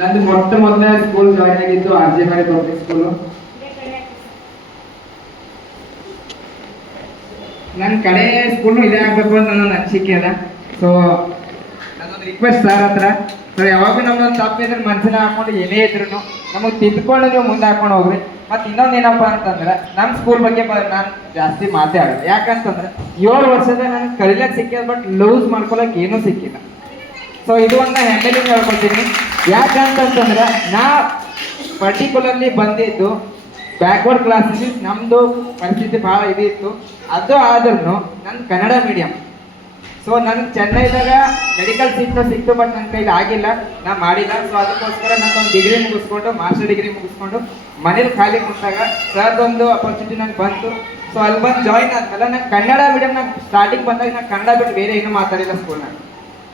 ನಂದು ಮೊದಲನೇ school join ಆಗಿದ್ದು RJ ಬಾರಿ ಪಬ್ಲಿಕ್ ಸ್ಕೂಲು. ನನ್ನ ಕಡೆ ಸ್ಕೂಲ್ ಇದೇ ಆಗಬೇಕು ಅಂತ ನನ್ನ ಅನಿಸಿಕೆ ಅದ. ಸೊ ನನ್ನೊಂದು ರಿಕ್ವೆಸ್ಟ್ ಸರ್ ಹತ್ರ, ಸರ್ ಯಾವಾಗ ನಮ್ಮೊಂದು ತಪ್ಪಿದ್ರೆ ಮನಸ್ಸಿನ ಹಾಕೊಂಡು ಏನೇ ಇದ್ರು ನಮಗೆ ತಿದ್ದುಕೊಂಡು ನೀವು ಮುಂದೆ ಹಾಕೊಂಡು ಹೋಗ್ರಿ. ಮತ್ತು ಇನ್ನೊಂದು ಏನಪ್ಪ ಅಂತಂದ್ರೆ ನಮ್ಮ ಸ್ಕೂಲ್ ಬಗ್ಗೆ ನಾನು ಜಾಸ್ತಿ ಮಾತಾಡೋದು. ಯಾಕಂತಂದ್ರೆ 7 ವರ್ಷದ ನನಗೆ ಕಲಿಯಕ್ಕೆ ಸಿಕ್ಕಿದೆ, ಬಟ್ ಲೂಸ್ ಮಾಡ್ಕೊಳಕ್ಕೆ ಏನೂ ಸಿಕ್ಕಿಲ್ಲ. ಸೊ ಇದು ಒಂದು ಹೆಮ್ಮೆಲಿಂದ ಹೇಳ್ಕೊತೀನಿ. ಯಾಕಂತಂದ್ರೆ ನಾ ಪರ್ಟಿಕ್ಯುಲರ್ಲಿ ಬಂದಿದ್ದು ಬ್ಯಾಕ್ವರ್ಡ್ ಕ್ಲಾಸಸ್, ನಮ್ಮದು ಪರಿಸ್ಥಿತಿ ಭಾಳ ಇದಿತ್ತು. ಅದು ಆದ್ರೂ ನನ್ನ ಕನ್ನಡ ಮೀಡಿಯಮ್. ಸೊ ನನಗೆ ಚೆನ್ನೈದಾಗ ಮೆಡಿಕಲ್ ಸಿಕ್ತು, ಬಟ್ ನನ್ನ ಕೈಲಿ ಆಗಿಲ್ಲ, ನಾ ಮಾಡಿಲ್ಲ. ಸೊ ಅದಕ್ಕೋಸ್ಕರ ನಾನು ಒಂದು ಡಿಗ್ರಿ ಮುಗಿಸ್ಕೊಂಡು, ಮಾಸ್ಟರ್ ಡಿಗ್ರಿ ಮುಗಿಸ್ಕೊಂಡು ಮನೇಲಿ ಖಾಲಿ ಕೊಟ್ಟಾಗ ಸರ್ದೊಂದು ಅಪರ್ಚುನಿಟಿ ನಂಗೆ ಬಂತು. ಸೊ ಅಲ್ಲಿ ಬಂದು ಜಾಯಿನ್ ಆದ್ಮೇಲೆ ನಾನು ಕನ್ನಡ ಮೀಡಿಯಮ್, ನಾನು ಸ್ಟಾರ್ಟಿಂಗ್ ಬಂದಾಗ ನಾನು ಕನ್ನಡ ಬಿಟ್ಟು ಬೇರೆ ಏನೂ ಮಾತಾಡಿಲ್ಲ ಸ್ಕೂಲ್ನಾಗ.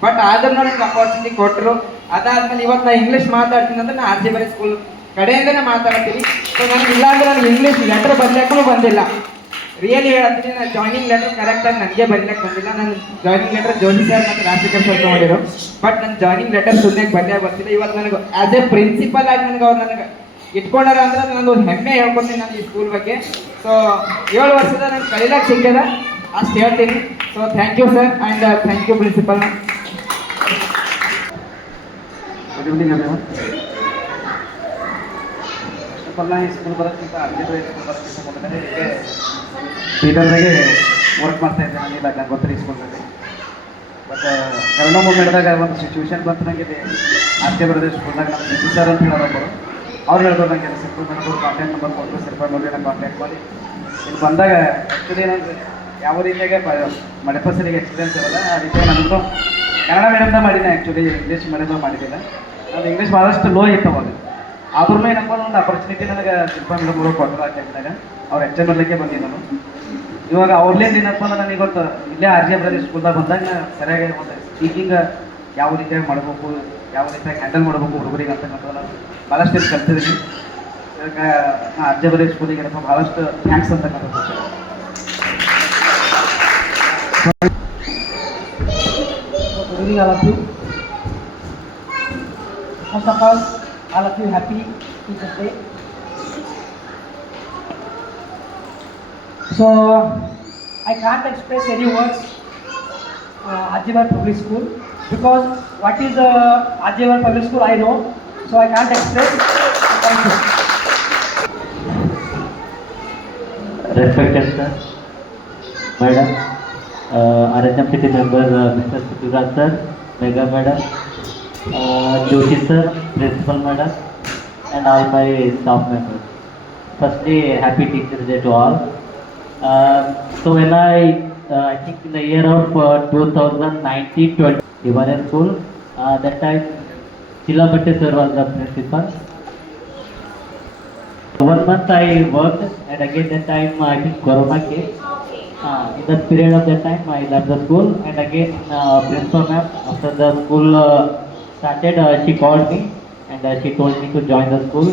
ಬಟ್ ಆದ್ರೂ ನನಗೆ ಅಪರ್ಚುನಿಟಿ ಕೊಟ್ಟರು. ಅದಾದ್ಮೇಲೆ ಇವತ್ತು ನಾನು ಇಂಗ್ಲೀಷ್ ಮಾತಾಡ್ತೀನಿ ಅಂದ್ರೆ ನಾನು RJ ಬಾರಿ ಸ್ಕೂಲ್ ಕಡೆಯಿಂದನೇ ಮಾತಾಡ್ತೀನಿ. ಸೊ ನನಗೆ ಇಲ್ಲಾಂದ್ರೆ ನನಗೆ ಇಂಗ್ಲೀಷ್ ಲೆಟರ್ ಬರಲಿಕ್ಕೂ ಬಂದಿಲ್ಲ. ರಿಯಲಿ ಹೇಳ್ತೀನಿ, ನಾನು ಜಾಯ್ನಿಂಗ್ ಲೆಟರ್ ಕರೆಕ್ಟಾಗಿ ನನಗೆ ಬರೀಲಿಕ್ಕೆ ಬಂದಿಲ್ಲ. ನಾನು ಜಾಯ್ನಿಂಗ್ ಲೆಟರ್ ಜೋಶಿ ಸರ್ ಮತ್ತು ರಾಜಶೇಖರ್ ಸರ್ ಮಾಡಿದ್ರು, ಬಟ್ ನನ್ನ ಜಾಯ್ನಿಂಗ್ ಲೆಟರ್ ಸುಮ್ಮನೆ ಬರ್ತಿಲ್ಲ. ಇವತ್ತು ನನಗೆ ಆ್ಯಸ್ ಎ ಪ್ರಿನ್ಸಿಪಲ್ ಆಗಿ ನನಗೆ ಅವ್ರು ನನಗೆ ಇಟ್ಕೊಂಡಾರ ಅಂದ್ರೆ ನನಗೆ ಒಂದು ಹೆಮ್ಮೆ ಹೇಳ್ಕೊತೀನಿ ನಾನು ಈ ಸ್ಕೂಲ್ ಬಗ್ಗೆ. ಸೊ 7 ವರ್ಷದ ನನಗೆ ಕಲಿಯಕ್ಕೆ ಸಿಕ್ಕಿದೆ, ಅಷ್ಟು ಹೇಳ್ತೀನಿ. So thank you sir and thank you principal. Good evening everyone. First of all ನಾನು ಈ ಸ್ಕೂಲ್ ಬರೋದಕ್ಕಿಂತ RJ ಬಾರಿ ಸ್ಕೂಲ್ ಬರೋದಕ್ಕಿಂತ ಮೊದಲನೇ ಬೀದರ್ದಾಗೆ ವರ್ಕ್ ಮಾಡ್ತಾ ಇದ್ದೆ. ನನಗೆ ನಂಗೆ ಗೊತ್ತಿರಿ ಈ ಸ್ಕೂಲ್ನಲ್ಲಿ. ಬಟ್ ಕರೋನಾ ಮೂಮೆಂಟ್ದಾಗ ಒಂದು ಸಿಚುವೇಶನ್ ಬಂತು ನನಗೆ. RJ ಬಾರಿ ಸ್ಕೂಲ್ನಾಗ ನಮ್ಮ ಸಿದ್ದು ಸರ್ ಅಂತ ಹೇಳೋರು, ಅವ್ರು ಹೇಳಿದ್ರು ನನಗೆ ಸಿಂಪಲ್ ಮೇಡಮ್ ಕಾಂಟ್ಯಾಕ್ಟ್ ನಂಬರ್ ಕೊಟ್ಟರು. ಸಿಂಪಲ್ ನೋಡಿ ನಾನು ಕಾಂಟ್ಯಾಕ್ಟ್ ಮಾಡಿ ಇಲ್ಲಿ ಬಂದಾಗ ಆ್ಯಕ್ಚುಲಿ ನನಗೆ ಯಾವ ರೀತಿಯಾಗಿ ಮಡಿಪಸರಿಗೆ ಎಕ್ಸ್ಪೀರಿಯನ್ಸ್ ಇರಲ್ಲ. ಆ ರೀತಿಯಾಗಿ ನನಗೂ ಕನ್ನಡ ಮೀಡಿಯಮ್ದಾಗ ಮಾಡಿದ್ದೆ, ಆ್ಯಕ್ಚುಲಿ ಇಂಗ್ಲೀಷ್ ಮೀಡಿಯಮ್ದಾಗ ಮಾಡಿದ್ದಿಲ್ಲ. ನಾನು ಇಂಗ್ಲೀಷ್ ಭಾಳಷ್ಟು ಲೋ ಇತ್ತು ಅವಾಗ. ಆದ್ರೂ ಏನಪ್ಪ ಒಂದು ಅಪರ್ಚುನಿಟಿ ನನಗೆ ಸಿಂಪಲ್ ಮೇಡಮ್ ಅವರು ಕೊಟ್ಟರು. ಆ ಟೈಮ್ನಾಗ ಅವ್ರು ಎಕ್ಸ್ಚೇಂಜ್ ಮಾಡಲಿಕ್ಕೆ ಬಂದಿದ್ದೆ ನಾನು. ಇವಾಗ ಅವ್ರಲ್ಲೇನು ಏನಪ್ಪ ಅಂದ್ರೆ ನನಗೆ ಗೊತ್ತು, ಇಲ್ಲೇ RJ ಬಾರಿ ಸ್ಕೂಲ್ದಾಗ ಬಂದಾಗ ಸರಿಯಾಗಿ ಒಂದು ಸ್ಪೀಕಿಂಗ್ ಯಾವ ರೀತಿಯಾಗಿ ಮಾಡಬೇಕು, ಯಾವ ರೀತಿಯಾಗಿ ಹ್ಯಾಂಡಲ್ ಮಾಡಬೇಕು ಹುಡುಗರಿಗೆ ಅಂತಕ್ಕಂಥದ್ದು ನಾನು ಭಾಳಷ್ಟು ಕಲ್ತಿದ್ದೀನಿ. ಇವಾಗ ನಾನು RJ ಬಾರಿ ಸ್ಕೂಲಿಗೆ ಏನಪ್ಪ ಭಾಳಷ್ಟು ಥ್ಯಾಂಕ್ಸ್ ಅಂತಕ್ಕಂಥದ್ದು. Good evening all of you. First of all of you happy Teachers Day. So I can't express any words RJ Bari Public School, because what is RJ Bari Public School I know, so I can't express. Thank you. Respected sir, madam, RHMPT member Mr. Suturaj sir, Mega madam, Joshi sir, principal madam, and all my staff members. Firstly, happy Teachers Day to all. So when I think in the year of 2019-20, Divane school, that time Chilapatti sir was the principal. 1 month I worked, and again that time I think Corona came. In that period of that time I left the school, and again principal ma'am, after the school started, she called me and she told me to join the school.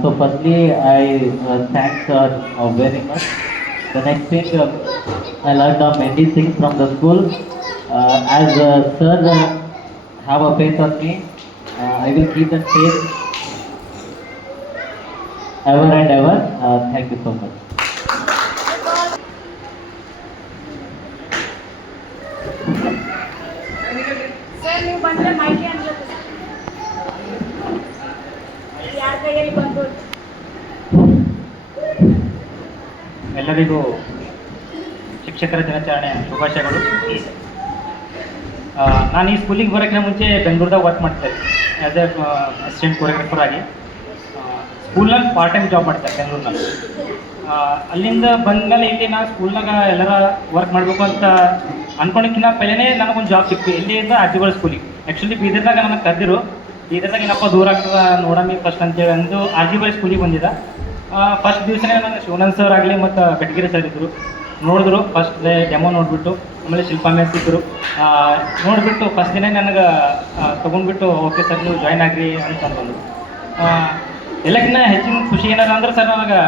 So firstly I thank her very much. The next thing, I learned many things from the school. As sir have a faith on me, I will keep that faith ever and ever. Thank you so much. Sir ನೀವು ಬಂದರೆ ಮೈಕೆ ಅಂತ ಯಾರ ಕೈಯಲ್ಲಿ ಬಂದು. ಎಲ್ಲರಿಗೂ ಶಿಕ್ಷಕರ ದಿನಾಚರಣೆ ಶುಭಾಶಯಗಳು. ನಾನು ಈ ಸ್ಕೂಲಿಗೆ ಬರೋಕ್ಕಿಂತ ಮುಂಚೆ ಬೆಂಗಳೂರದಾಗ ವರ್ಕ್ ಮಾಡ್ತಾಯಿದ್ದೆ ಆ್ಯಸ್ ಎ ಅಸಿಸ್ಟೆಂಟ್ ಕೊರಿಯೋಗ್ರಫರ್ ಆಗಿ. ಸ್ಕೂಲ್ನಲ್ಲಿ ಪಾರ್ಟ್ ಟೈಮ್ ಜಾಬ್ ಮಾಡ್ತಾರೆ ಬೆಂಗಳೂರಿನಲ್ಲಿ. ಅಲ್ಲಿಂದ ಬಂದಮೇಲೆ ಇಲ್ಲಿ ನಾನು ಸ್ಕೂಲ್ನಾಗ ಎಲ್ಲರ ವರ್ಕ್ ಮಾಡಬೇಕು ಅಂತ ಅಂದ್ಕೊಂಡಿಕ್ಕಿಂತ ಪೈಲೇ ನನಗೊಂದು ಜಾಬ್ ಸಿಕ್ತು. ಇಲ್ಲಿಂದ RJ ಬಾರಿ ಸ್ಕೂಲಿಗೆ. ಆ್ಯಕ್ಚುಲಿ ಬೀದರ್ದಾಗ ನನಗೆ ಕರೆದಿರು, ಬೀದರ್ದಾಗ ಏನಪ್ಪ ದೂರ ಆಗ್ತದೆ ನೋಡಮ್ಮಿ ಫಸ್ಟ್ ಅಂತೇಳಿ ಅಂದು RJ ಬಾರಿ ಸ್ಕೂಲಿಗೆ ಬಂದಿದ್ದ. ಫಸ್ಟ್ ದಿವಸನೇ ನನಗೆ ಶಿವಾನಂದ್ ಸರ್ ಆಗಲಿ ಮತ್ತು ಬೆಟಗಿರಿ ಸರ್ ಇದ್ದರು. ನೋಡಿದ್ರು ಫಸ್ಟ್ ಡೇ ಡೆಮೋ ನೋಡಿಬಿಟ್ಟು, ಆಮೇಲೆ ಶಿಲ್ಪಾ ಮ್ಯಾಮ್ ಇದ್ದರು. ನೋಡಿಬಿಟ್ಟು ಫಸ್ಟ್ ದಿನ ನನಗೆ ತೊಗೊಂಡ್ಬಿಟ್ಟು ಓಕೆ ಸರ್ ನೀವು ಜಾಯ್ನ್ ಆಗಿರಿ ಅಂತಂದು. ಎಲ್ಲಕ್ಕಿಂತ ಹೆಚ್ಚಿನ ಖುಷಿ ಏನಾರ ಅಂದ್ರೆ ಸರ್ ನನಗೆ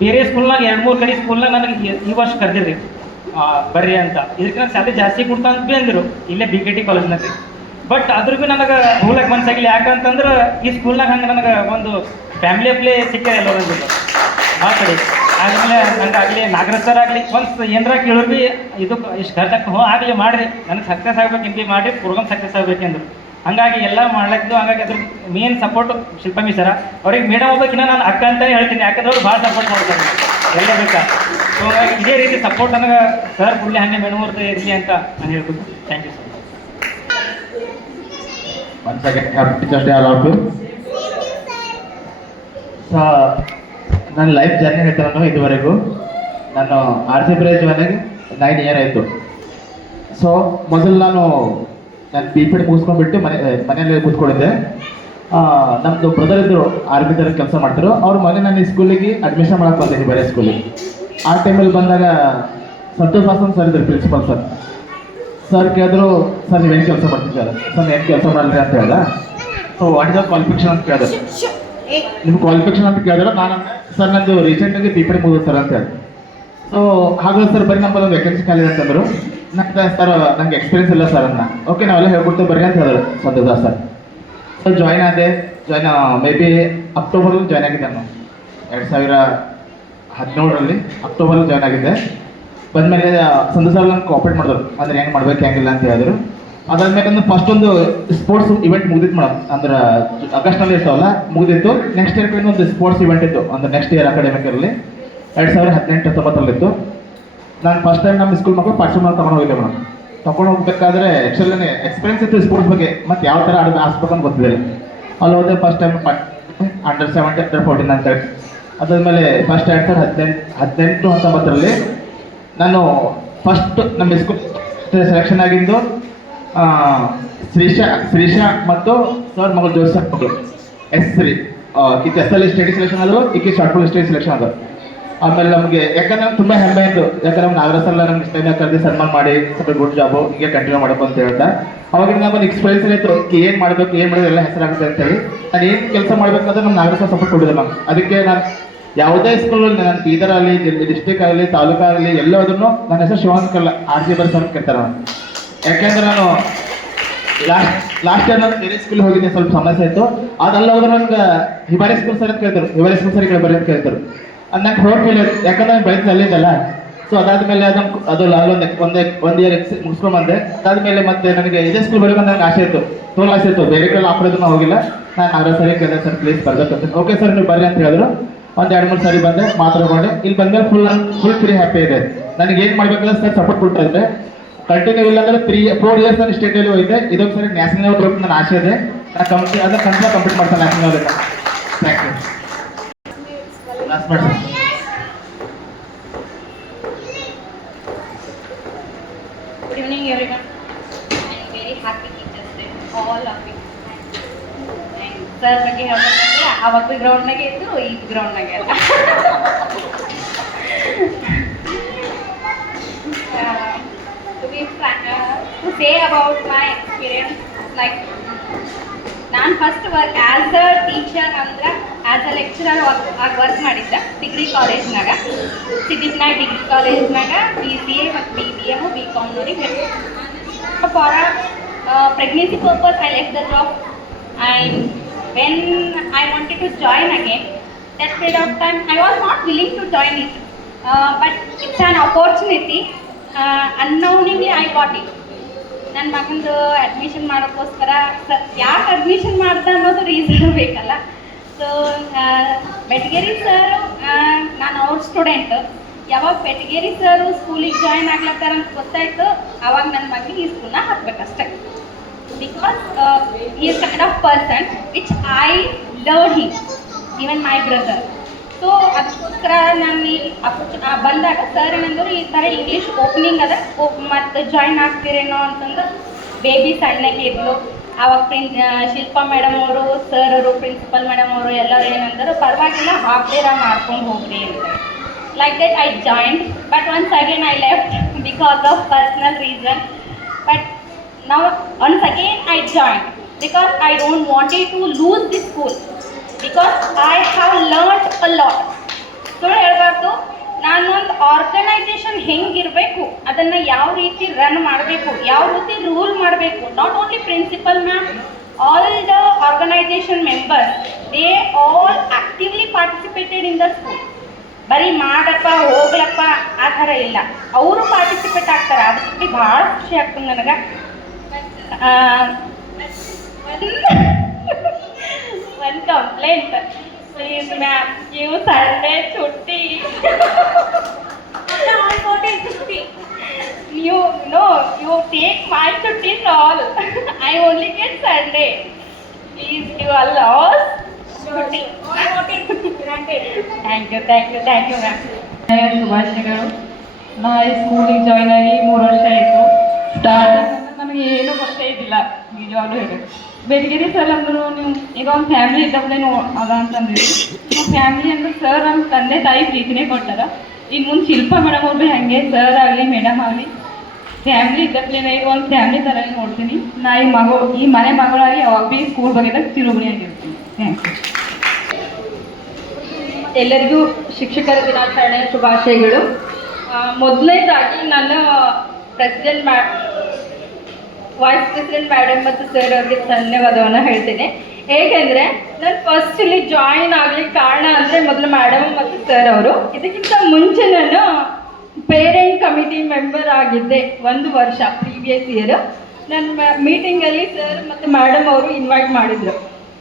ಬೇರೆ ಸ್ಕೂಲ್ನಾಗ 2-3 ಕಡೆ ಸ್ಕೂಲ್ನಾಗ ನನಗೆ ಈ ವರ್ಷ ಕರೆದಿರಿ ಬರ್ರಿ ಅಂತ. ಇದಕ್ಕೆ ನಾನು ಸ್ಯಾಲರಿ ಜಾಸ್ತಿ ಕೊಡ್ತಾ ಅಂತ ಭೀ ಅಂದಿರು ಇಲ್ಲೇ BKT ಕಾಲೇಜ್ನಾಗ. ಬಟ್ ಅದ್ರ ಭೀ ನನಗೆ ಹೋಗ್ಲಕ್ಕೆ ಮನ್ಸಾಗಿಲ್ಲ. ಯಾಕಂತಂದ್ರೆ ಈ ಸ್ಕೂಲ್ನಾಗ ಹಂಗೆ ನನಗೆ ಒಂದು ಫ್ಯಾಮಿಲಿ ಪ್ಲೇ ಸಿಕ್ಕಿದೆ ಎಲ್ಲರೂ ಆ ಕಡೆ. ಆದಮೇಲೆ ನಂಗೆ ಆಗಲಿ ನಾಗರಾಜ್ ಸರ್ ಆಗಲಿ ಒಂದು ಏನಾರ ಕೇಳೋರು ಭೀ ಇದು ಇಷ್ಟು ಖರ್ಚಾಗ್ತದೆ, ಹ್ಞೂ ಆಗಲಿ ಮಾಡಿರಿ, ನನಗೆ ಸಕ್ಸಸ್ ಆಗ್ಬೇಕು ಇಂಪಿ ಮಾಡಿರಿ, ಪ್ರೋಗ್ರಾಮ್ ಸಕ್ಸಸ್ ಆಗ್ಬೇಕೆಂದ್ರು. ಹಂಗಾಗಿ ಎಲ್ಲ ಮಾಡ್ಲಕ್ಕಿದ್ದು. ಹಂಗಾಗಿ ಅದ್ರ ಮೇನ್ ಸಪೋರ್ಟ್ ಶಿಲ್ಪಮಿ ಸರ. ಅವ್ರಿಗೆ ಮೇಡಮ್ ಹೋಗ್ಬೇಕಿನ್ನ ನಾನು ಅಕ್ಕ ಅಂತಲೇ ಹೇಳ್ತೀನಿ, ಯಾಕಂದ್ರೆ ಅವ್ರು ಭಾಳ ಸಪೋರ್ಟ್ ಮಾಡ್ತಾರೆ ಎಲ್ಲ ಬೇಕಾ. ಸೊ ಹಾಗಾಗಿ ಇದೇ ರೀತಿ ಸಪೋರ್ಟ್ ನನಗೆ ಸರ್ ಫುಲ್ಲಿ ಹಂಗೆ ಮೇಡಮ್ ಅವ್ರದ್ದು ಇರಲಿ ಅಂತ ನಾನು ಹೇಳ್ಬೋದು. Thank you sir. Once again, happy Teachers Day all of you. So ನನ್ನ ಲೈಫ್ ಜರ್ನಿ ಹೇಳ್ತಾನು ಇದುವರೆಗೂ ನಾನು RC ಬ್ರೇಜ್ ಮನೆಗೆ 9 ಇಯರ್ ಆಯಿತು. ಸೊ ಮೊದಲು ನಾನು PPD ಮುಗಿಸ್ಕೊಂಡ್ಬಿಟ್ಟು ಮನೆಯಲ್ಲಿ ಕೂತ್ಕೊಂಡಿದ್ದೆ. ನಮ್ಮದು ಬ್ರದರ್ ಇದ್ದರು ಆರ್ಮಿದಲ್ಲಿ ಕೆಲಸ ಮಾಡ್ತಾರೆ. ಅವ್ರ ಮನೆ ನಾನು ಈ ಸ್ಕೂಲಿಗೆ ಅಡ್ಮಿಷನ್ ಮಾಡಕ್ಕೆ ಬಂದಿದ್ದೀನಿ ಬೇರೆ ಸ್ಕೂಲಿಗೆ. ಆ ಟೈಮಲ್ಲಿ ಬಂದಾಗ ಸಂತೋಷ್ ಹಾಸನ್ ಸರ್ ಇದ್ದರು ಪ್ರಿನ್ಸಿಪಲ್ ಸರ್. ಸರ್ ಕೇಳಿದ್ರು, ಸರ್ ನೀವೇನು ಕೆಲಸ ಮಾಡ್ತಿದ್ದಾರೆ? ಸರ್ ಏನು ಕೆಲಸ ಮಾಡಲಿ ಅಂತ ಹೇಳ್ದ. So what is the qualification ಅಂತ ಕೇಳಿದೆ. ನಿಮ್ಮ ಕ್ವಾಲಿಫಿಕೇಶನ್ ಅಂತ ಕೇಳಿದ್ರೆ ನಾನು ಸರ್ ನಂದು ರೀಸೆಂಟಾಗಿ PPD ಮುಗಿದು ಸರ್ ಅಂತ ಹೇಳಿದೆ. ಸೊ ಹಾಗಾಗಿ ಸರ್ ಬರೀ ನಮ್ಮಲ್ಲಿ ಒಂದು ವೇಕೆನ್ಸಿ ಖಾಲಿ ಅಂತಂದರು. ನಂಗೆ ಸರ್ ನನಗೆ ಎಕ್ಸ್ಪೀರಿಯನ್ಸ್ ಇಲ್ಲ ಸರ್ ಅನ್ನ. ಓಕೆ ನಾವೆಲ್ಲ ಹೇಳ್ಕೊಡ್ತೇವೆ ಬರ್ರಿ ಅಂತ ಹೇಳಿದ್ರು ಸಂತೋಷ್ ಸರ್. ಸೊ ಜಾಯ್ನ್ ಆದೆ. ಮೇ ಬಿ ಅಕ್ಟೋಬರಲ್ಲಿ ಜಾಯ್ನ್ ಆಗಿದ್ದೆ ನಾನು 2017 ಅಕ್ಟೋಬರಲ್ಲಿ ಜಾಯ್ನ್ ಆಗಿದ್ದೆ. ಬಂದಮೇಲೆ ಸಂತೋಷ್ ಸರ್ ನಂಗೆ ಕೋಆಪ್ರೇಟ್ ಮಾಡಿದ್ರು, ಅಂದ್ರೆ ಹೆಂಗೆ ಮಾಡ್ಬೇಕು ಹೆಂಗಿಲ್ಲ ಅಂತ ಹೇಳಿದ್ರು. ಅದಾದ್ಮೇಲೆ ಒಂದು ಫಸ್ಟ್ ಒಂದು ಸ್ಪೋರ್ಟ್ಸ್ ಇವೆಂಟ್ ಮುಗಿದಿತ್ತು ಮೇಡಮ್, ಅಂದ್ರೆ ಆಗಸ್ಟ್ನಲ್ಲಿ ಇರ್ತಾವಲ್ಲ ಮುಗಿದಿತ್ತು. ನೆಕ್ಸ್ಟ್ ಇಯರ್ ಒಂದು ಸ್ಪೋರ್ಟ್ಸ್ ಇವೆಂಟ್ ಇತ್ತು, ಅಂದ್ರೆ ನೆಕ್ಸ್ಟ್ ಇಯರ್ ಅಕಾಡೆಮಿಕಲ್ಲಿ 2018-19 ನಾನು ಫಸ್ಟ್ ಟೈಮ್ ನಮ್ಮ ಸ್ಕೂಲ್ ಮಕ್ಕಳು ಪಾರ್ಟಿಸಿಪೇಟ್ ತೊಗೊಂಡು ಹೋಗಿದ್ದೆ ಮೇಡಮ್. ತೊಗೊಂಡು ಹೋಗ್ಬೇಕಾದ್ರೆ ಆ್ಯಕ್ಚುಲಿ ಎಕ್ಸ್ಪೀರಿಯನ್ಸ್ ಇತ್ತು ಸ್ಪೋರ್ಟ್ಸ್ ಬಗ್ಗೆ, ಮತ್ತು ಯಾವ ಥರ ಆಡಿಸ್ಬೇಕಂತ ಗೊತ್ತಿದೆ. ಅಲ್ಲಿ ಹೋದೆ ಫಸ್ಟ್ ಟೈಮ್ ಅಂಡರ್ 17 ಅಂಡರ್ 14 ಅಂತ ಹೇಳಿ. ಅದಾದಮೇಲೆ ಫಸ್ಟ್ 2018-19 ನಾನು ಫಸ್ಟ್ ನಮ್ಮ ಸ್ಕೂಲ್ ಸೆಲೆಕ್ಷನ್ ಆಗಿದ್ದು ಶ್ರೀಶಾ ಮತ್ತು ಸರ್ ಮಗಳು ಜೋಸಫ್ ಮಗಳು S3 ಈಕೆ SL ಸ್ಟಡಿ ಸೆಲೆಕ್ಷನ್ ಆದರು, ಈಕೆ ಶಾರ್ಟ್ ಫಿಲ್ಮ್ ಸ್ಟಡಿ ಸೆಲೆಕ್ಷನ್ ಆದರು. ಆಮೇಲೆ ನಮಗೆ ಯಾಕಂದ್ರೆ ನಮ್ಗೆ ತುಂಬ ಹೆಮ್ಮೆ ಇತ್ತು, ಯಾಕಂದ್ರೆ ನಮ್ಗೆ ನಾಗರಾಜ್ ಎಲ್ಲ ನಮ್ಗೆ ಟೈಮ್ ಕರೆದು ಸನ್ಮಾನ ಮಾಡಿ ಸ್ವಲ್ಪ ಗುಡ್ ಜಾಬು ಹೀಗೆ ಕಂಟಿನ್ಯೂ ಮಾಡಬೇಕು ಅಂತ ಹೇಳ್ತಾ. ಅವಾಗ ನಮ್ಮೊಂದು ಎಕ್ಸ್ಪೀರಿಯನ್ಸ್ ಇತ್ತು ಏನು ಮಾಡಬೇಕು ಎಲ್ಲ ಹೆಸರಾಗುತ್ತೆ ಅಂತೇಳಿ. ನಾನು ಏನು ಕೆಲಸ ಮಾಡಬೇಕಾದ್ರೆ ನಮ್ಮ ನಾಗರಾಜ್ ಸಪೋರ್ಟ್ ಕೊಟ್ಟಿದ್ದೆ ಮ್ಯಾಮ್. ಅದಕ್ಕೆ ನಾನು ಯಾವುದೇ ಸ್ಕೂಲಲ್ಲಿ ನಾನು ಬೀದರಲ್ಲಿ ಡಿಸ್ಟಿಕ್ ಆಗಲಿ ತಾಲೂಕಾಗಲಿ ಎಲ್ಲೋದ್ರೂ ನನ್ನ ಹೆಸರು ಶಿವಾಂಕಲ್ಲ RC ಬರ್ಸ್ ಅಂತ ಕೇಳ್ತಾರೆ ನಾನು. ಯಾಕೆಂದ್ರೆ ನಾನು ಲಾಸ್ಟ್ ಇಯರ್ ನಾನು ಬೇರೆ ಸ್ಕೂಲ್ ಹೋಗಿದ್ದೆ, ಸ್ವಲ್ಪ ಸಮಸ್ಯೆ ಇತ್ತು. ಅದಲ್ಲ ಹೋದ್ರೆ ನನಗೆ ಹಿಬಾರಿ ಸ್ಕೂಲ್ ಸರ್ ಅಂತ ಕೇಳ್ತಾರೆ, ಹಿಬಾರಿ ಸ್ಕೂಲ್ ಸರ್ ಬರೀ ಅಂತ ಕೇಳ್ತಾರೆ. ಅದು ನಂಗೆ ಹೋಗ್ಮೇಲೆ ಯಾಕಂದ್ರೆ ನಾನು ಬೆಳೆದ ಅಲ್ಲಿದ್ದಲ್ಲ. ಸೊ ಅದಾದ್ಮೇಲೆ ಅದು ಒಂದು ಇಯರ್ ಮುಗಿಸ್ಕೊಂಡು ಬಂದೆ. ಅದಾದ್ಮೇಲೆ ಮತ್ತೆ ನನಗೆ ಇದೇ ಸ್ಕೂಲ್ ಬರಬೇಕಂತ ನನಗೆ ಆಸೆ ಇತ್ತು, ತೋಲ್ ಆಸೆ ಇತ್ತು. ಬೇರೆ ಕಡೆ ಆಪರೇದು ನಾವು ಹೋಗಿಲ್ಲ. ನಾನು ನಾಗರಾಜ್ ಸರಿ ಕೇಳಿದೆ, ಸರ್ ಪ್ಲೀಸ್ ಬರ್ಬೇಕಂತ. ಓಕೆ ಸರ್ ನೀವು ಬರ್ರಿ ಅಂತ ಹೇಳಿದ್ರು. ಒಂದು 2-3 ಸಾರಿ ಬಂದೆ, ಮಾತಾಡ್ಕೊಂಡೆ. ಇಲ್ಲಿ ಬಂದ್ಮೇಲೆ ಫುಲ್ ಫ್ರೀ ಹ್ಯಾಪಿ ಇದೆ. ನನಗೆ ಏನು ಮಾಡ್ಬೇಕಂದ್ರೆ ಸರ್ ಸಪೋರ್ಟ್ ಕೊಡ್ತಾ ಇದ್ದೆ. ಕಂಟಿನ್ಯೂ ಇಲ್ಲ ಅಂದ್ರೆ 3-4 ಇಯರ್ಸ್ ನಾನು ಸ್ಟೇಟಲ್ಲಿ ಹೋಗಿದ್ದೆ. ಇದೊಂದು ಸರಿ ನ್ಯಾಷನಲ್ ಹೋಗ್ಬೇಕು ನನ್ನ ಆಸೆ ಇದೆ. ನಾನು ಅದನ್ನು ಕಂಪ್ಲೀಟ್ ಮಾಡ್ತಾನೆ national level. Thank you. Last ಮಾಡಿ sir. Good evening everyone. I am very happy Teachers Day, all of you. And sir ಬಗ್ಗೆ ಹೇಳ್ಬೇಕಂದ್ರೆ ಅವಾಗ ಗ್ರೌಂಡ್ನಾಗೆ ಇದ್ದು ಈಗ ಗ್ರೌಂಡ್ನಾಗೆ ಅಲ್ಲ. To say about my experience, like ನಾನು first work as a teacher ಅಂದ್ರೆ as a lecturer work ಮಾಡಿದ್ದೆ ಡಿಗ್ರಿ ಕಾಲೇಜ್ನಾಗ. ಸಿದ್ದಿವಿನಾಯಕ್ ಡಿಗ್ರಿ ಕಾಲೇಜ್ನಾಗ BCA ಮತ್ತು BBM BCom ನೋಡಿ. For pregnancy purpose I left the job, and when I wanted to join again, that period of time I was not willing to join it, but it's an opportunity. Unknowingly I got it. ನನ್ನ ಮಗಂದು admission ಮಾಡೋಕ್ಕೋಸ್ಕರ ಯಾಕೆ admission ಮಾಡ್ದೆ ಅನ್ನೋದು reason ಬೇಕಲ್ಲ. So Betageri sir, ನಾನು ಅವ್ರ student. ಯಾವಾಗ ಬೆಟಗೇರಿ ಸರು ಸ್ಕೂಲಿಗೆ ಜಾಯ್ನ್ ಆಗ್ಲತ್ತಾರ ಅಂತ ಗೊತ್ತಾಯ್ತು, ಅವಾಗ ನನ್ನ ಮಗನಿಗೆ ಈ ಸ್ಕೂಲ್ನ ಹಾಕ್ಬೇಕಷ್ಟೆ. Because he is kind of person which I loved him, even my brother. So ಅದಕ್ಕೋಸ್ಕರ ನಾನು ಇಲ್ಲಿ ಬಂದಾಗ ಸರ್ ಏನಂದ್ರೆ ಈ ಥರ ಇಂಗ್ಲೀಷ್ ಓಪನಿಂಗ್ ಅದ ಮತ್ತು ಜಾಯ್ನ್ ಆಗ್ತೀರೇನೋ ಅಂತಂದು. ಬೇಬಿ ಸಣ್ಣಗೆ ಇದ್ಲು. ಆವಾಗ ಶಿಲ್ಪಾ ಮೇಡಮ್ ಅವರು, ಸರ್ ಅವರು, ಪ್ರಿನ್ಸಿಪಲ್ ಮೇಡಮ್ ಅವರು ಎಲ್ಲರೂ ಏನಂದರು, ಪರವಾಗಿಲ್ಲ ಹಾಫ್ ಡೇ ಮಾಡ್ಕೊಂಡು ಹೋಗ್ರಿ ಅಂತ. Like that I joined, but once again I left because of personal reason. But now once again I joined because I don't wanted to lose this school, because I have learned a lot. So ಹೇಳ್ಬಾರ್ದು, ನಾನೊಂದು organisation ಹೆಂಗಿರಬೇಕು, ಅದನ್ನು ಯಾವ ರೀತಿ run ಮಾಡಬೇಕು, ಯಾವ ರೀತಿ rule ಮಾಡಬೇಕು, not only principal ma'am, all the organisation members, they all actively participated in the school. ಬರೀ ಮಾಡಪ್ಪ ಹೋಗ್ಲಪ್ಪ ಆ ಥರ ಇಲ್ಲ, ಅವರು ಪಾರ್ಟಿಸಿಪೇಟ್ ಆಗ್ತಾರೆ. ಅದಕ್ಕೆ ಭಾಳ ಖುಷಿ ಆಗ್ತದೆ ನನಗೆ. ಒಂದು ಕಂಪ್ಲೇಂಟ್, ಪ್ಲೀಸ್ ಮ್ಯಾಮ್, ನೀವು ಸಂಡೇ छुट्टी you no you take my छुट्टीज all. I only get Sunday. Please you allow us छुट्टी. Thank you ma'am. ಶುಭಾಶಯಗಳು. ನಾ ಈ ಸ್ಕೂಲಿಗೆ ಜಾಯ್ನ್ ಆಗಿ 3 ವರ್ಷ ಆಯಿತು. ನಮಗೆ ಏನೂ ಗೊತ್ತೇ ಇದ್ದಿಲ್ಲ ನಿಜವಾಗ್ಲೂ ಹೇಳಿ. ಬೆಳಗ್ಗೆ ಸರ್ ಅಂದರು, ನೀವು ಈಗ ಒಂದು ಫ್ಯಾಮಿಲಿ ಇದ್ದವ್ಲೇನು ಅದ ಅಂತಂದ್ರಿ. ಫ್ಯಾಮಿಲಿ ಅಂದ್ರೆ ಸರ್ ನಮ್ಮ ತಂದೆ ತಾಯಿ ಪ್ರೀತಿನೇ ಕೊಟ್ಟಾರ. ಇನ್ನು ಮುಂದೆ ಶಿಲ್ಪ ಮೇಡಮ್ ಅವ್ರು ಭೀ ಹಾಗೆ, ಸರ್ ಆಗಲಿ ಮೇಡಮ್ ಆಗಲಿ ಫ್ಯಾಮಿಲಿ ಇದ್ದಪ್ಲೇನೆ ಈಗ ಒಂದು ಫ್ಯಾಮಿಲಿ ಥರ ನೋಡ್ತೀನಿ. ನಾ ಈ ಮನೆ ಮಗಳಾಗಿ ಯಾವಾಗ ಭೀ ಸ್ಕೂಲ್ ಬಗ್ಗೆ ತಿರುಗುಣಿ ಆಗಿರ್ತೀನಿ. Thank you. ಎಲ್ಲರಿಗೂ ಶಿಕ್ಷಕರ ದಿನಾಚರಣೆಯ ಶುಭಾಶಯಗಳು. ಮೊದಲನೇದಾಗಿ ನಾನು ವೈಸ್ ಪ್ರೆಸಿಡೆಂಟ್ ಮೇಡಮ್ ಮತ್ತು ಸರ್ ಅವ್ರಿಗೆ ಧನ್ಯವಾದವನ್ನು ಹೇಳ್ತೇನೆ. ಏಕೆಂದರೆ ನಾನು ಫಸ್ಟ್ ಇಲ್ಲಿ ಜಾಯಿನ್ ಆಗಲಿಕ್ಕೆ ಕಾರಣ ಅಂದರೆ ಮೊದಲು ಮೇಡಮ್ ಮತ್ತು ಸರ್ ಅವರು. ಇದಕ್ಕಿಂತ ಮುಂಚೆ ನಾನು ಪೇರೆಂಟ್ ಕಮಿಟಿ ಮೆಂಬರ್ ಆಗಿದ್ದೆ 1 ವರ್ಷ ಪ್ರೀವಿಯಸ್ ಇಯರ್. ನನ್ನ ಮೀಟಿಂಗಲ್ಲಿ ಸರ್ ಮತ್ತು ಮೇಡಮ್ ಅವರು ಇನ್ವೈಟ್ ಮಾಡಿದರು.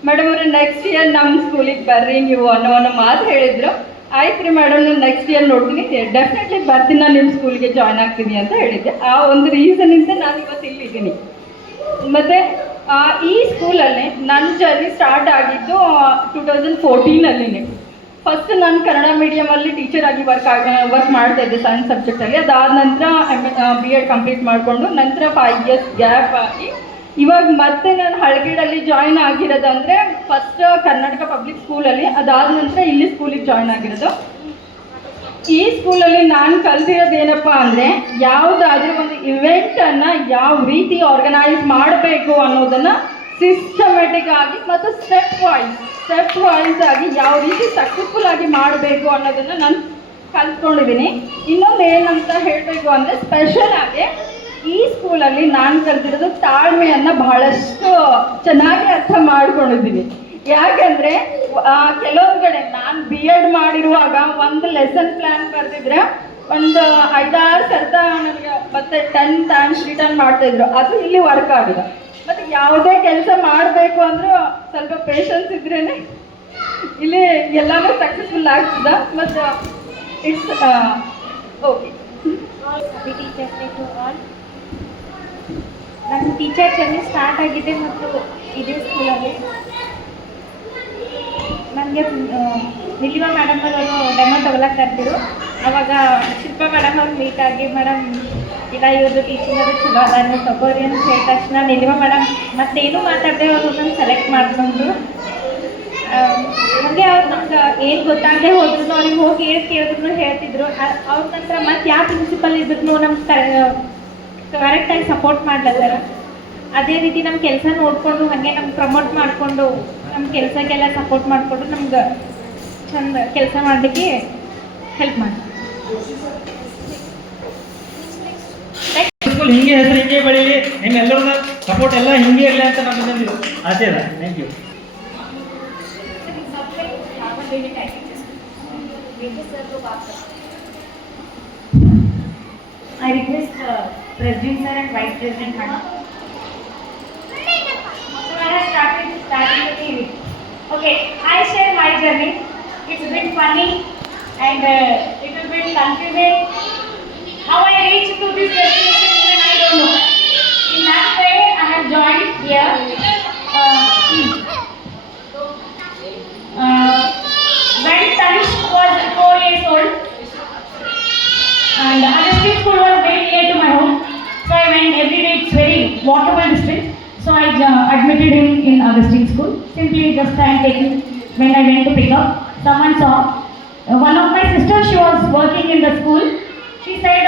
ಮೇಡಮ್ ಅವರು ನೆಕ್ಸ್ಟ್ ಇಯರ್ ನಮ್ಮ ಸ್ಕೂಲಿಗೆ ಬರ್ರಿ ನೀವು ಅನ್ನೋ ಮಾತು ಹೇಳಿದರು. ಆಯ್ತು ರೀ ಮೇಡಮ್, ನಾನು ನೆಕ್ಸ್ಟ್ ಇಯರ್ ನೋಡ್ತೀನಿ, ಡೆಫಿನೆಟ್ಲಿ ಬರ್ತೀನಿ, ನಾನು ನಿಮ್ಮ ಸ್ಕೂಲ್ಗೆ ಜಾಯ್ನ್ ಆಗ್ತೀನಿ ಅಂತ ಹೇಳಿದ್ದೆ. ಆ ಒಂದು ರೀಸನಿಂದ ನಾನು ಇವತ್ತು ಇಲ್ಲಿದ್ದೀನಿ. ಮತ್ತು ಈ ಸ್ಕೂಲಲ್ಲಿ ನನ್ನ ಜರ್ನಿ ಸ್ಟಾರ್ಟ್ ಆಗಿದ್ದು 2014 ಫಸ್ಟ್ ನಾನು ಕನ್ನಡ ಮೀಡಿಯಮಲ್ಲಿ ಟೀಚರ್ ಆಗಿ ವರ್ಕ್ ಮಾಡ್ತಾ ಇದ್ದೆ ಸೈನ್ಸ್ ಸಬ್ಜೆಕ್ಟಲ್ಲಿ. ಅದಾದ ನಂತರ B.Ed ಕಂಪ್ಲೀಟ್ ಮಾಡಿಕೊಂಡು ನಂತರ 5 years ಗ್ಯಾಪ್ ಆಗಿ ಇವಾಗ ಮತ್ತೆ ನಾನು ಹಳಗೇಡಲ್ಲಿ ಜಾಯ್ನ್ ಆಗಿರೋದಂದರೆ ಫಸ್ಟ್ ಕರ್ನಾಟಕ ಪಬ್ಲಿಕ್ ಸ್ಕೂಲಲ್ಲಿ, ಅದಾದ ನಂತರ ಇಲ್ಲಿ ಸ್ಕೂಲಿಗೆ ಜಾಯ್ನ್ ಆಗಿರೋದು. ಈ ಸ್ಕೂಲಲ್ಲಿ ನಾನು ಕಲ್ತಿರೋದು ಏನಪ್ಪ ಅಂದರೆ, ಯಾವುದಾದ್ರೂ ಒಂದು ಇವೆಂಟನ್ನು ಯಾವ ರೀತಿ ಆರ್ಗನೈಸ್ ಮಾಡಬೇಕು ಅನ್ನೋದನ್ನು ಸಿಸ್ಟಮೆಟಿಕ್ ಆಗಿ ಮತ್ತು ಸ್ಟೆಪ್ ವೈಸ್ ಆಗಿ ಯಾವ ರೀತಿ ಸಕ್ಸಸ್ಫುಲ್ ಆಗಿ ಮಾಡಬೇಕು ಅನ್ನೋದನ್ನು ನಾನು ಕಲ್ತ್ಕೊಂಡಿದ್ದೀನಿ. ಇನ್ನೊಂದು ಏನಂತ ಹೇಳಬೇಕು ಅಂದರೆ, ಸ್ಪೆಷಲ್ ಆಗಿ ಈ ಸ್ಕೂಲಲ್ಲಿ ನಾನು ಕಲ್ತಿರೋದು ತಾಳ್ಮೆಯನ್ನು ಬಹಳಷ್ಟು ಚೆನ್ನಾಗಿ ಅರ್ಥ ಮಾಡ್ಕೊಂಡಿದ್ದೀನಿ. ಯಾಕೆಂದರೆ ಕೆಲವೊಂದು ಕಡೆ ನಾನು B.Ed ಮಾಡಿರುವಾಗ ಒಂದು ಲೆಸನ್ ಪ್ಲ್ಯಾನ್ ಬರೆದಿದ್ರೆ ಒಂದು 5-6 ಸರ್ತ ನನಗೆ ಮತ್ತೆ 10 ಟೈಮ್ಸ್ ರಿಟರ್ನ್ ಮಾಡ್ತಾಯಿದ್ರು. ಅದು ಇಲ್ಲಿ ವರ್ಕ್ ಆಗಿದೆ. ಮತ್ತು ಯಾವುದೇ ಕೆಲಸ ಮಾಡಬೇಕು ಅಂದರೂ ಸ್ವಲ್ಪ ಪೇಷನ್ಸ್ ಇದ್ರೇ ಇಲ್ಲಿ ಎಲ್ಲನೂ ಸಕ್ಸಸ್ಫುಲ್ ಆಗ್ತದೆ. ಮತ್ತು ಇಟ್ಸ್ ಓಕೆ. ನನ್ನ ಟೀಚರ್ ಜರ್ನಿ ಸ್ಟಾರ್ಟ್ ಆಗಿದೆ ಮತ್ತು ಇದೇ ಸ್ಕೂಲಲ್ಲಿ ನನಗೆ ನಿಲಿಮಾ ಮೇಡಮ್ ಅವರು ಡೆಮೋ ತೊಗೊಳಕ್ಕೆ ಕರ್ತಿದ್ರು. ಅವಾಗ ಶಿಲ್ಪ ಮೇಡಮ್ ಅವ್ರು ಮೀಟ್ ಆಗಿ, ಮೇಡಮ್ ಇಲ್ಲ ಇವ್ರದ್ದು ಟೀಚಿಂಗ್ ಅದು ಚಲೋ ಅದ, ನೀವು ತಗೋರಿ ಅಂತ ಹೇಳಿದ ತಕ್ಷಣ ನಿಲಿಮಾ ಮೇಡಮ್ ಮತ್ತೇನು ಮಾತಾಡದೆ ಅವರು ನನ್ನ ಸೆಲೆಕ್ಟ್ ಮಾಡ್ಕೊಂಡ್ರು. ಹಾಗೆ ಅವ್ರು ನಮ್ಗೆ ಏನು ಗೊತ್ತಾಗದೆ ಹೋದ್ರು ಅವ್ರಿಗೆ ಹೋಗಿ ಏನು ಕೇಳಿದ್ರು ಹೇಳ್ತಿದ್ರು. ಅವ್ರ ನಂತರ ಮತ್ತೆ ಯಾವ ಪ್ರಿನ್ಸಿಪಲ್ ಇದ್ರು ನಮ್ಗೆ ಕರೆಕ್ಟಾಗಿ ಸಪೋರ್ಟ್ ಮಾಡ್ಲತ್ತಾರ. ಅದೇ ರೀತಿ ನಮ್ಮ ಕೆಲಸ ನೋಡಿಕೊಂಡು ಹಾಗೆ ನಮ್ಗೆ ಪ್ರಮೋಟ್ ಮಾಡಿಕೊಂಡು ನಮ್ಮ ಕೆಲಸಕ್ಕೆಲ್ಲ ಸಪೋರ್ಟ್ ಮಾಡಿಕೊಂಡು ನಮ್ಗೆ ಚಂದ ಕೆಲಸ ಮಾಡಲಿಕ್ಕೆ ಹೆಲ್ಪ್ ಮಾಡಿ. ಸ್ಕೂಲ್ ಹಿಂಗೆ ಹೆಸರು ಹಿಂಗೆ ಬೆಳೀಲಿ, ನಿಮ್ಮೆಲ್ಲರ ಸಪೋರ್ಟ್ ಎಲ್ಲ ಹಿಂಗೆ ಇರಲಿ ಅಂತ ನಮ್ಮದು ಆಸೆ ಅದ. Thank you. I request President sir and Vice President madam. So when I starting the TV. Okay, I share my journey. It's been funny and it will be confusing. How I reached to this destination even I don't know. In that way I have joined here. When Tanish was 4 years old, and Agustin school was very near to my home, so I went every day. It's very walkable distance, so I admitted him in Agustin school. Simply just I am taking, when I went to pick up, someone saw one of my sisters, she was working in the school. She said,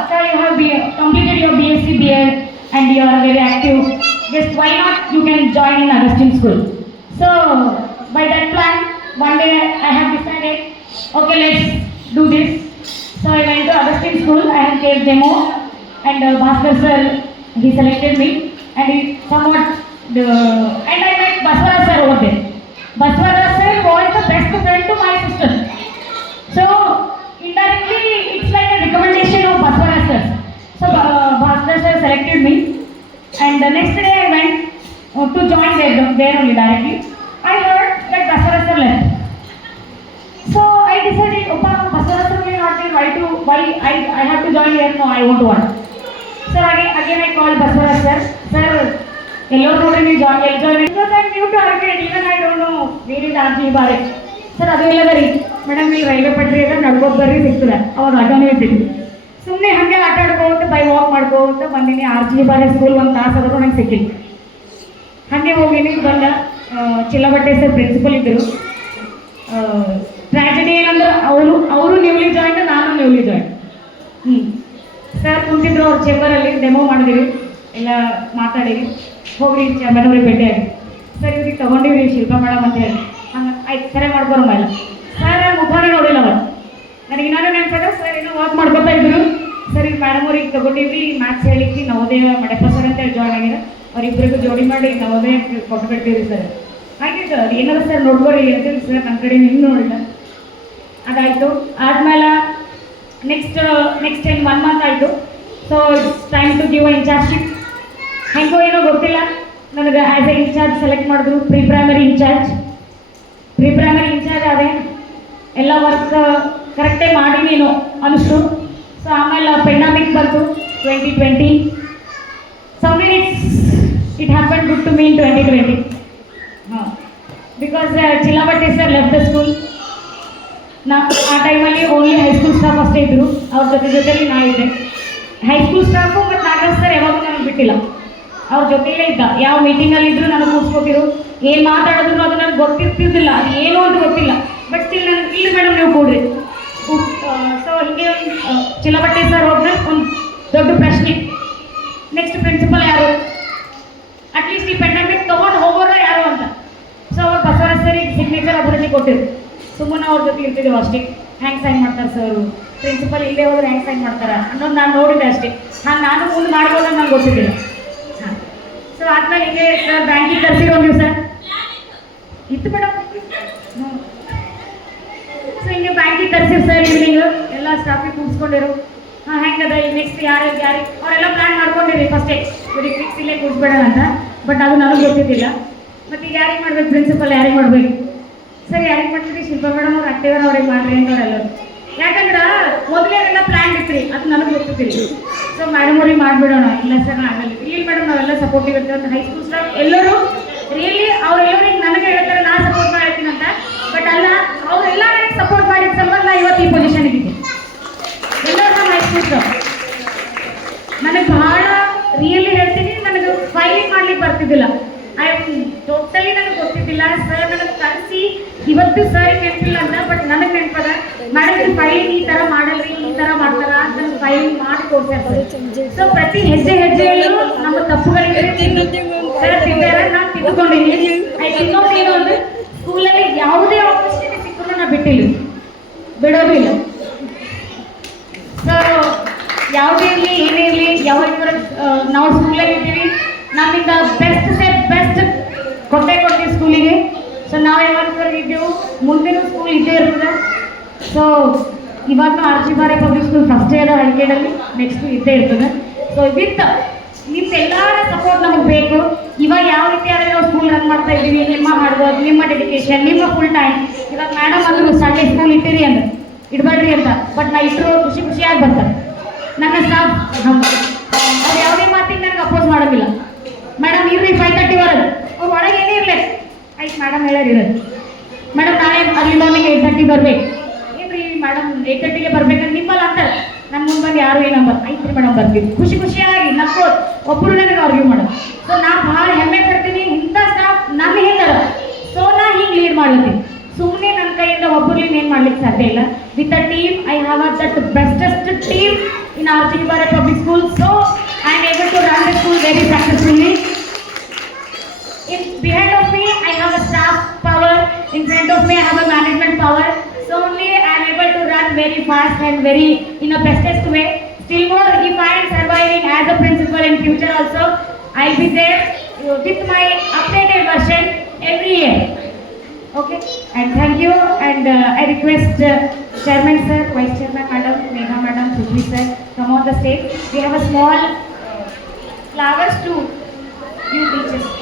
Akka, you have completed your BSc B.Ed and you are very active, just why not you can join in Agustin school. So by that plan, one day I have decided, okay, let's do this. So I went to Agustin school and gave demo, and Bhaskar sir, he selected me, and he somewhat and I met Baswara sir over there. Baswara sir was the best friend to my sister. So indirectly it's like a recommendation of Baswara sir. So Bhaskar sir selected me, and the next day I went to join there only directly. I heard that Baswara sir left. So I decided, Opa, Baswara sir will not there, why I have to join here? No, I won't want. So again I called Baswara sir. Sir, hello, join. Because I'm new to arcade, even I don't know where is RG Bare. Sir, ಅದು ಎಲ್ಲದರಿ madam ನೀವು railway ಪಟ್ರಿ ಎಲ್ಲ ನಡ್ಕೊಂಡು ಬರ್ರಿ ಸಿಗ್ತದೆ ಅವಾಗ ಆಟೋನೇ ಇರ್ತಿದ್ವಿ. ಸುಮ್ಮನೆ ಹಾಗೆ ಆಟ ಆಡ್ಕೋತ ಬೈ ವಾಕ್ ಮಾಡ್ಕೋತ ಬಂದೀನಿ. RG Bare ಸ್ಕೂಲ್ ಒಂದು ತಾಸು ಆದರೂ ನಂಗೆ ಸಿಕ್ಕಿಲ್ಲ. ಹಾಗೆ ಹೋಗಿನಿ ಬಂದ ಚಿಲ್ಲಬಟ್ಟೆ ಸರ್ ಪ್ರಿನ್ಸಿಪಲ್ ಇದ್ದರು. ಟ್ರ್ಯಾಜಿಡಿ ಏನಂದ್ರೆ ಅವರು ನ್ಯೂಲಿ ಜಾಯಿಂಟ್, ನಾನು ನ್ಯೂಲಿ ಜಾಯಿಂಟ್. ಸರ್ ಕುಂತಿದ್ರು ಅವ್ರ ಚೇಂಬರಲ್ಲಿ, ಡೆಮೋ ಮಾಡಿದಿವಿ, ಎಲ್ಲ ಮಾತಾಡಿವಿ. ಹೋಗ್ರಿ ಚೇಂಬರ್ ಅವ್ರಿಗೆ ಭೇಟಿಯಾಗಿ, ಸರ್ ಇವ್ರಿಗೆ ತೊಗೊಂಡಿವ್ರಿ ಶಿಲ್ಪಾ ಮೇಡಮ್ ಅಂತ ಹೇಳಿ. ಹಂಗೆ ಆಯ್ತು ಸರಿ ಮಾಡ್ಕೊರಮ್ಮ ಇಲ್ಲ. ಸರ್ ನಾನು ಮುಖಾನೇ ನೋಡಿಲ್ಲ ಅವರು. ನನಗೆ ನಾನು ನೆನಪದ ಸರ್ ಏನೋ ವರ್ಕ್ ಮಾಡ್ಕೊತಾ ಇದ್ರು. ಸರ್ ಈಗ ಮೇಡಮ್ ಅವ್ರಿಗೆ ತೊಗೊಂಡಿವ್ರಿ ಮ್ಯಾಥ್ಸ್ ಹೇಳಿಕ್ಕೆ ನವೋದಯ ಮಡೆಪ್ಪ ಸರ್ ಅಂತೇಳಿ ಜಾಯ್ನ್ ಆಗಿರ. ಅವ್ರಿಬ್ಬರಿಗೂ ಜೋಡಿ ಮಾಡಿ ನವೋದಯ ಕೊಟ್ಟು ಬಿಡ್ತೀವಿ ಸರ್. ಹಾಗೆ ಸರ್ ಏನಾದ್ರು ಸರ್ ನೋಡ್ಬೋರಿ ಅಂತೇಳಿ ಸರ್ ನನ್ನ ಕಡೆ ನಿಮ್ಗೆ ನೋಡಿಲ್ಲ. ಅದಾಯಿತು. ಆದಮೇಲೆ ನೆಕ್ಸ್ಟ್ 1 ಮಂತ್ ಆಯಿತು. So it's time to give a inchargeship. ಹೆಂಗೋ ಏನೋ ಗೊತ್ತಿಲ್ಲ, ನನಗೆ ಆ್ಯಸ್ ಎ ಇನ್ಚಾರ್ಜ್ ಸೆಲೆಕ್ಟ್ ಮಾಡಿದ್ರು. ಪ್ರೀ ಪ್ರೈಮರಿ ಇನ್ಚಾರ್ಜ್ ಅದೇ ಎಲ್ಲ ವರ್ಕ್ ಕರೆಕ್ಟೇ ಮಾಡಿ ನೀನು ಅನಿಸ್ತು. ಸೊ ಆಮೇಲೆ ಪೆಂಡಮಿಕ್ ಬಂತು 2020. Somewhere it happen good to me in 2020. Because ಚಿಲ್ಲಬಟ್ಟೆ ಸರ್ ಲೆಫ್ಟ್ ದ ಸ್ಕೂಲ್. ಆ ಟೈಮಲ್ಲಿ ಓನ್ಲಿ ಹೈಸ್ಕೂಲ್ ಸ್ಟಾಫ್ ಅಷ್ಟೇ ಇದ್ದರು. ಅವ್ರ ಜೊತೆಲಿ ನಾ ಇದ್ದೆ. ಹೈಸ್ಕೂಲ್ ಸ್ಟಾಫು ಮತ್ತು ನಾಗರಾಜ್ ಸರ್ ಯಾವಾಗೂ ನನಗೆ ಬಿಟ್ಟಿಲ್ಲ, ಅವ್ರ ಜೊತೆಲೇ ಇದ್ದ. ಯಾವ ಮೀಟಿಂಗಲ್ಲಿ ಇದ್ರು ನನಗೆ ಕೂರಿಸ್ಕೋತಿರು, ಏನು ಮಾತಾಡಿದ್ರು ಅದು ನನಗೆ ಗೊತ್ತಿರ್ತಿದ್ದಿಲ್ಲ, ಅದು ಏನು ಅಂತ ಗೊತ್ತಿಲ್ಲ. ಬಟ್ ಸ್ಟಿಲ್ ನನಗೆ ಇಲ್ಲಿ ಮೇಡಮ್ ನೀವು ಕೂಡ್ರಿ. ಸೊ ಹೀಗೆ ಚಿಲ್ಲಬಟ್ಟೆ ಸರ್ ಹೋದ್ರೆ ಒಂದು ದೊಡ್ಡ ಪ್ರಶ್ನೆ, ನೆಕ್ಸ್ಟ್ ಪ್ರಿನ್ಸಿಪಲ್ ಯಾರು, ಅಟ್ಲೀಸ್ಟ್ ಈ ಪೆಂಡಮಿಕ್ ತೊಗೊಂಡು ಹೋಗೋರ ಯಾರು ಅಂತ. ಸೊ ಅವ್ರು ಬಸವರಾಜ್ ಸರಿಗೆ ಸಿಗ್ನೇಚರ್ ಅಭಿವೃದ್ಧಿ ಕೊಟ್ಟಿರು. ಸುಮ್ಮನೆ ಅವ್ರ ಜೊತೆ ಇರ್ತಿದ್ದೆವು ಅಷ್ಟೇ. ಹ್ಯಾಂಗೆ ಸೈನ್ ಮಾಡ್ತಾರೆ ಸರ್, ಪ್ರಿನ್ಸಿಪಲ್ ಇಲ್ಲೇ ಹೋದ್ರೆ ಹ್ಯಾಂಗೆ ಸೈನ್ ಮಾಡ್ತಾರೆ ಅನ್ನೋದು ನಾನು ನೋಡಿದ್ದೆ ಅಷ್ಟೇ. ಹಾಗೆ ನಾನು ಮುಂದೆ ಮಾಡ್ಬೋದು ನಂಗೆ ಗೊತ್ತಿದ್ದಿಲ್ಲ. ಹಾಂ. ಸೊ ಆದ್ಮೇಲೆ ಹಿಂಗೆ ಸರ್ ಬ್ಯಾಂಕಿಗೆ ಕರ್ಸಿರೋ ನೀವು ಸರ್ ಇತ್ತು ಮೇಡಮ್. ಹ್ಞೂ. ಸೊ ಹಿಂಗೆ ಬ್ಯಾಂಕಿಗೆ ಕರ್ಸಿರು ಸರ್. ಈವ್ನಿಂಗ್ ಎಲ್ಲ ಸ್ಟಾಫಿಗೆ ಕೂರಿಸ್ಕೊಂಡಿರು. ಹಾಂ ಹೆಂಗದ ಈಗ ನೆಕ್ಸ್ಟ್ ಯಾರಿಗೆ ಅವರೆಲ್ಲ ಪ್ಲ್ಯಾನ್ ಮಾಡ್ಕೊಂಡಿರಿ ಫಸ್ಟೇ, ಇವ್ರಿಗೆ ಫಿಕ್ಸ್ ಇಲ್ಲೇ ಕೂರಿಸ್ಬೇಡ ಅಂತ. ಬಟ್ ಅದು ನನಗೆ ಗೊತ್ತಿದ್ದಿಲ್ಲ. ಮತ್ತು ಈಗ ಯಾರಿಗೆ ಮಾಡ್ಬೇಕು, ಪ್ರಿನ್ಸಿಪಲ್ ಯಾರಿಗೆ ಮಾಡಬೇಕು ಸರ್, ಯಾರಿಗೆ ಮಾಡ್ತೀರಿ, ಶಿಲ್ಪಾ ಮೇಡಮ್ ಅವ್ರು ಅಕ್ಟೇವರ್ ಅವ್ರಿಗೆ ಮಾಡ್ರಿ ಅಂತವ್ರೆಲ್ಲರು. ಯಾಕಂದ್ರೆ ಮೊದಲೇ ಎಲ್ಲ ಪ್ಲ್ಯಾನ್ ಇತ್ತು ರೀ, ಅದು ನನಗೆ ಗೊತ್ತಿದ್ದಿಲ್ಲ. ಸೊ ಮೇಡಮ್ ಅವ್ರಿಗೆ ಮಾಡಿಬಿಡೋಣ. ಇಲ್ಲ ಸರ್ ಆಗಲ್ಲ, ಇಲ್ಲಿ ಮೇಡಮ್ ನಾವೆಲ್ಲ ಸಪೋರ್ಟಿವ್ ಇರ್ತೇವೆ. ಹೈಸ್ಕೂಲ್ ಸ್ಟಾಫ್ ಎಲ್ಲರೂ ರಿಯಲಿ ಅವರೆಲ್ಲರಿಗೆ ನನಗೆ ಹೇಳ್ತಾರೆ ನಾ ಸಪೋರ್ಟ್ ಮಾಡಿರ್ತೀನಿ ಅಂತ. ಬಟ್ ಅಲ್ಲ, ಅವರೆಲ್ಲ ನನಗೆ ಸಪೋರ್ಟ್ ಮಾಡಿದ ಸಲುವಾಗಿ ನಾ ಇವತ್ತು ಈ ಪೊಸಿಷನ್ ಇದ್ದೀನಿ. ಎಲ್ಲರೂ ನಮ್ಮ ಹೈಸ್ಕೂಲ್ ಸ್ಟಾಫ್ ನನಗೆ ಭಾಳ ರಿಯಲಿ ಹೇಳ್ತೀನಿ, ನನಗೆ ಫೈಲಿಂಗ್ ಮಾಡ್ಲಿಕ್ಕೆ ಬರ್ತಿದ್ದಿಲ್ಲ. ಟೋಟಲಿ ನನಗೆ ಗೊತ್ತಿದ್ದಿಲ್ಲ. ಸರ್ ನನಗೆ ಕಲಿಸಿ ಇವತ್ತು ಸರ್ ನೆನಪಿಲ್ಲ ಅಂತ, ಬಟ್ ನನಗೆ ನೆನಪದ ಮೇಡಮ್ ಫೈಲಿಂಗ್ ಈ ಥರ ಮಾಡಲ್ರಿ, ಈ ಥರ ಮಾಡ್ತಾರ ಅಂತ ನನಗೆ ಫೈಲಿಂಗ್ ಮಾಡಿ ಕೊಡ್ತಾರೆ. ಸೊ ಪ್ರತಿ ಹೆಜ್ಜೆಯಲ್ಲೂ ನಮ್ಮ ತಪ್ಪುಗಳಿಗೆ ಸರ್ ತಿಂದಾರ, ನಾನು ತಿಳ್ಕೊಂಡಿದ್ದೀನಿ. ಇನ್ನೊಂದು ಏನು ಅಂದರೆ ಸ್ಕೂಲಲ್ಲಿ ಯಾವುದೇ ಆಪರ್ಚುನಿಟಿ ಸಿಕ್ಕರೂ ನಾನು ಬಿಡೋದು ಇಲ್ಲ. ಸೊ ಯಾವುದೇ ಇರಲಿ ಏನೇ ಇರಲಿ, ಯಾವಾಗ ನಾವು ಸ್ಕೂಲಲ್ಲಿ ಇದ್ದೀವಿ, ನಮ್ಮಿಂದ ಬೆಸ್ಟ್ ಕೊಡ್ತೀವಿ ಸ್ಕೂಲಿಗೆ. ಸೊ ನಾವು ಯಾವಾಗ ಇದ್ದೀವಿ, ಮುಂದಿನ ಸ್ಕೂಲ್ ಇದ್ದೇ ಇರ್ತದೆ. ಸೊ ಇವಾಗ RG Bare public school first year ಹಳ್ಳಿಗೇಡಲ್ಲಿ, ನೆಕ್ಸ್ಟ್ ಇದ್ದೇ ಇರ್ತದೆ. ಸೊ ವಿತ್ ನಿಮ್ಮೆಲ್ಲರ ಸಪೋರ್ಟ್ ನಮಗೆ ಬೇಕು. ಇವಾಗ ಯಾವ ರೀತಿ ನಾವು ಸ್ಕೂಲ್ ರನ್ ಮಾಡ್ತಾ ಇದ್ದೀವಿ, ನಿಮ್ಮ ಹಾರ್ಡ್ ವರ್ಕ್, ನಿಮ್ಮ ಡೆಡಿಕೇಶನ್, ನಿಮ್ಮ ಫುಲ್ ಟೈಮ್. ಇವಾಗ ಮೇಡಮ್ ಅಂದರು ಸಂಡೇ ಸ್ಕೂಲ್ ಇಟ್ಟಿರಿ ಅಂದ್ರೆ ಇಡಬೇಡ್ರಿ ಅಂತ, ಬಟ್ ನಾ ಇಟ್ಟರು ಖುಷಿಯಾಗಿ ಬರ್ತಾರೆ ನನ್ನ ಸ್ಟಾಫ್. ಅವ್ರು ಯಾವುದೇ ಮಾತಿಗೆ ನನಗೆ ಅಪೋಸ್ ಮಾಡೋದಿಲ್ಲ. ಮೇಡಮ್ ಇರ್ರಿ 5:30 ಬರೋದು, ಅವ್ರು ಒಳಗೆ ಏನೇ ಇರಲಿ ಆಯ್ತು ಮೇಡಮ್ ಹೇಳಿರೋದು. ಮೇಡಮ್ ನಾಳೆ ಅರ್ಲಿ ಮಾರ್ನಿಂಗ್ 8:30 ಬರ್ಬೇಕು. ಏನ್ರಿ ಮೇಡಮ್ 8:30ಗೆ ಬರ್ಬೇಕಂತ ನಿಮ್ಮಲ್ಲ ಅಂತಾರೆ. ನನ್ನ ಮುಂದೆ ಬಂದು ಯಾರು ಏನಂಬ ಆಯ್ತು ರೀ ಮೇಡಮ್ ಬರ್ತೀವಿ, ಖುಷಿಯಾಗಿ ನಕ್ಕೋದು, ಒಬ್ಬರು ನನಗೆ ಆರ್ಗ್ಯೂ ಮಾಡೋದು. ಸೊ ನಾ ಭಾಳ ಹೆಮ್ಮೆ ಪಡ್ತೀನಿ, ಇಂಥ ಸ್ಟಾಫ್ ನನ್ನ ಹಿಂದರ. ಸೊ ನಾ ಹಿಂಗೆ ಲೀಡ್ ಮಾಡ್ಲತ್ತೀನಿ. ಸುಮ್ಮನೆ ನನ್ನ ಕೈಯಿಂದ ಒಬ್ಬರಲ್ಲಿ ಏನು ಮಾಡ್ಲಿಕ್ಕೆ ಸಾಧ್ಯ ಇಲ್ಲ. With a team I have that bestest team in RG Bare Public School. So I am able to run the school very successfully. Behind of me I have a staff power, in front of me I have a management power. So only I am able to run very fast and very in a bestest way. Still more, if I am surviving as a principal in future also, I'll be there with my updated version every year. Okay, and thank you. And I request Chairman Sir, Vice Chairman Madam, Megha Madam, Prithvi Sir, come on the stage. We have a small flowers to you teachers.